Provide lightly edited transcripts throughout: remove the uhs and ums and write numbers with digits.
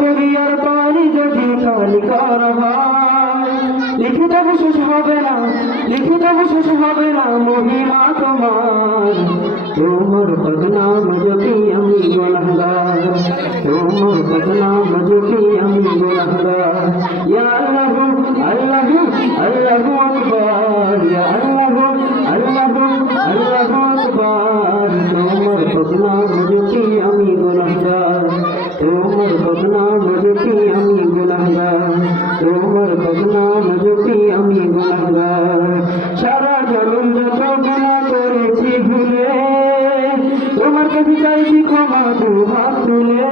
দরিয়ার পানি যদি খালি করা হয়, লিখিত শেষ হবে না, লিখিত শেষ হবে না মহিমা তোমার। তোমার বদনাম যদি আমি গুনাহগার, তোমার বদনাম যদি আমি গুনাহগার। ইয়া আল্লাহু আল্লাহু আল্লাহু আকবার, ইয়া আল্লাহু আল্লাহু আল্লাহু আকবার। তোমার বদনাম যদি আমি গুনাহগার, তোমার বদনাম যদি আমি গুনাহগার, তোমার বদনাম যদি আমি গুনাহগার। সারা জনম যত গুনাহ করেছি ভুলে, তোমার কাছে চাইছি ক্ষমা দুহাত তুলে।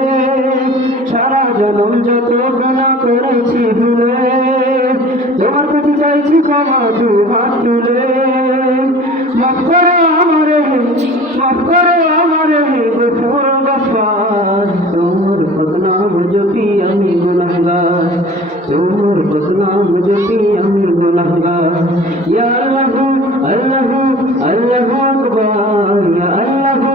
সারা জনম যত গুনাহ করেছি ভুলে, তোমার কাছে চাইছি ক্ষমা দুহাত তুলে। মাফ করো আমারে, মাফ করো আমারে গফুর গফফার। তোমার বদনাম যদি আমি গুনাহগার, তোমার বদনাম যদি আমি গুনাহগার। ইয়া আল্লাহু আল্লাহু আল্লাহু আকবার, ইয়া আল্লাহু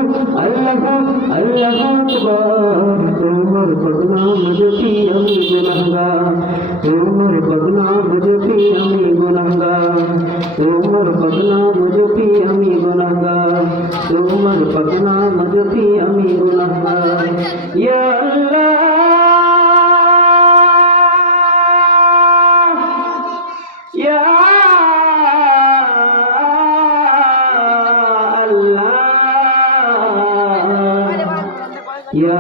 আল্লাহু আল্লাহু আকবার। তোমার বদনাম যদি আমি গুনাহগার, তোমার বদনাম যদি আমি গুনাহগার, তোমার বদনাম যদি আমি গুনাহগার, তোমার বদনাম যদি আমি গুনাহগার। ইয়া আল্লাহ, ইয়া আল্লাহ, ইয়া